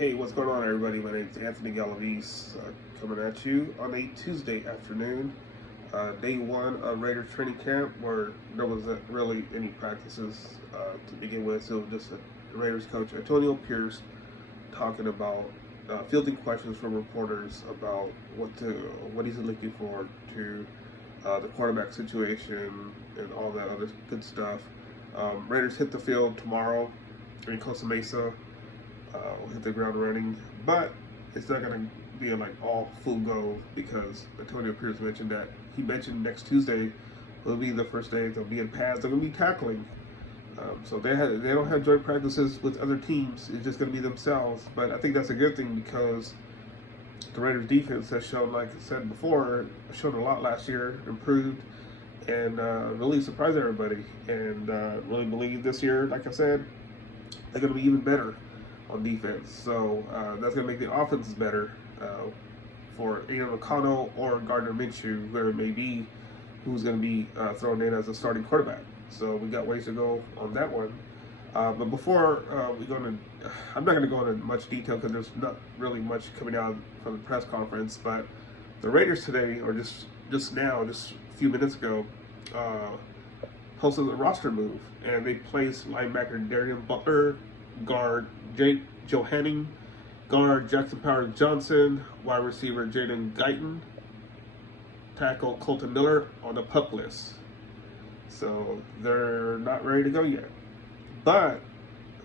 Hey, what's going on, everybody? My name is Anthony Gallup, coming at you on a Tuesday afternoon, day one of Raiders training camp, where there wasn't really any practices to begin with. So just a Raiders coach, Antonio Pierce, talking about fielding questions from reporters about what he's looking forward to, the quarterback situation, and all that other good stuff. Raiders hit the field tomorrow in Costa Mesa. Will hit the ground running, but it's not going to be like all full go, because Antonio Pierce mentioned that he mentioned next Tuesday will be the first day they'll be in pads. They're going to be tackling, so they don't have joint practices with other teams. It's just going to be themselves. But I think that's a good thing, because the Raiders defense has shown, like I said before, showed a lot last year, improved, and really surprised everybody. And really believe this year, like I said, they're going to be even better on defense. So that's going to make the offenses better for Aiden O'Connell or Gardner Minshew, whoever it may be, who's going to be thrown in as a starting quarterback. So we got ways to go on that one. But before we go into, I'm not going to go into much detail because there's not really much coming out from the press conference. But the Raiders today, or just a few minutes ago, posted a roster move, and they placed linebacker Darian Butler, guard Jake Johanning, guard Jackson Powers Johnson, wide receiver Jaden Guyton, tackle Colton Miller on the PUP list. So they're not ready to go yet. But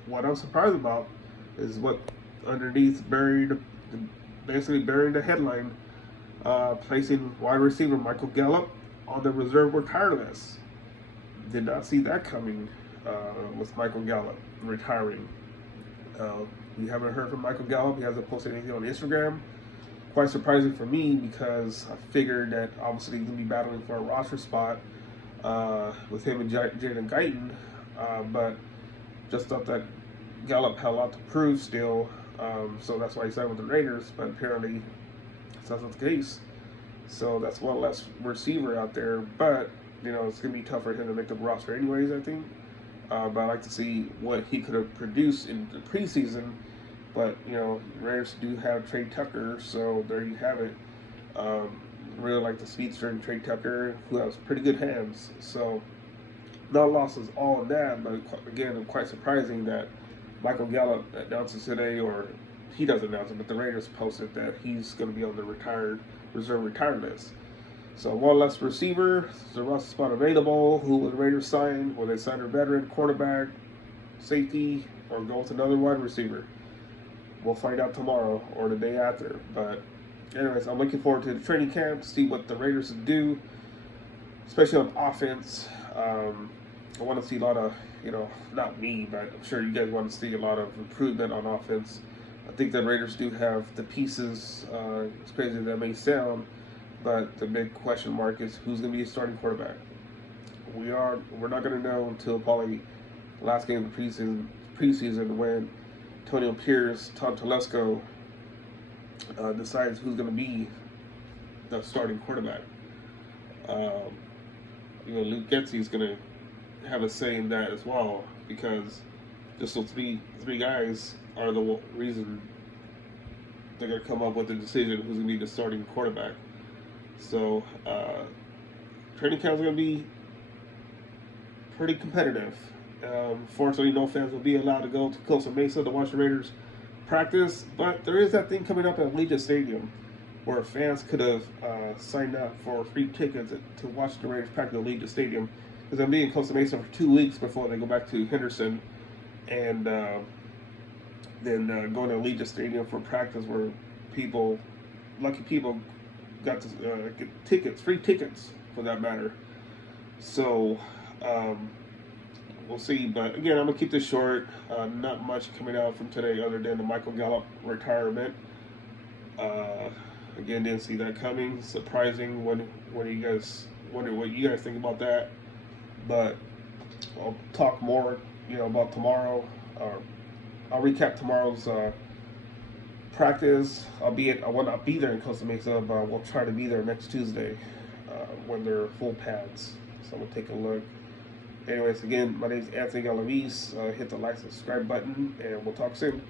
what I'm surprised about is what underneath basically burying the headline, placing wide receiver Michael Gallup on the reserve retire list. Did not see that coming with Michael Gallup retiring. We haven't heard from Michael Gallup. He hasn't posted anything on Instagram. Quite surprising for me, because I figured that obviously he's going to be battling for a roster spot with him and Jaden Guyton. But just thought that Gallup had a lot to prove still. So that's why he signed with the Raiders. But apparently that's not the case. So that's one less receiver out there. But it's going to be tough for him to make the roster anyways, I think. But I'd like to see what he could have produced in the preseason. But, Raiders do have Trey Tucker, so there you have it. Really like the speedster in Trey Tucker, who has pretty good hands. So, no losses all in that, but again, quite surprising that Michael Gallup announces today, or he doesn't announce it, but the Raiders posted that he's going to be on the reserve retired list. So one less receiver, the roster spot available. Who will the Raiders sign? Will they sign a veteran quarterback, safety, or go with another wide receiver? We'll find out tomorrow or the day after. But anyways, I'm looking forward to the training camp to see what the Raiders do, especially on offense. I want to see a lot of, not me, but I'm sure you guys want to see a lot of improvement on offense. I think the Raiders do have the pieces, as crazy as that may sound. But the big question mark is who's going to be a starting quarterback. We're not going to know until probably the last game of the preseason when Antonio Pierce, Todd Telesco decides who's going to be the starting quarterback. Luke Getsy's going to have a say in that as well, because just those three guys are the reason they're going to come up with the decision who's going to be the starting quarterback. So, training camp is going to be pretty competitive. Fortunately, no fans will be allowed to go to Costa Mesa to watch the Raiders practice, but there is that thing coming up at Allegiant Stadium where fans could have signed up for free tickets to watch the Raiders practice at Allegiant Stadium, because they'll be in Costa Mesa for 2 weeks before they go back to Henderson, and then going to Allegiant Stadium for practice, where lucky people got to get free tickets for that matter. So we'll see. But again, I'm gonna keep this short. Not much coming out from today other than the Michael Gallup retirement. Again, didn't see that coming. Surprising. What do you guys wonder what you guys think about that? But I'll talk more, about tomorrow. I'll recap tomorrow's practice, albeit I will not be there in Costa Mesa, but we'll try to be there next Tuesday when they're full pads. So I'm going to take a look. Anyways, again, my name is Anthony Gallup. Hit the like, subscribe button, and we'll talk soon.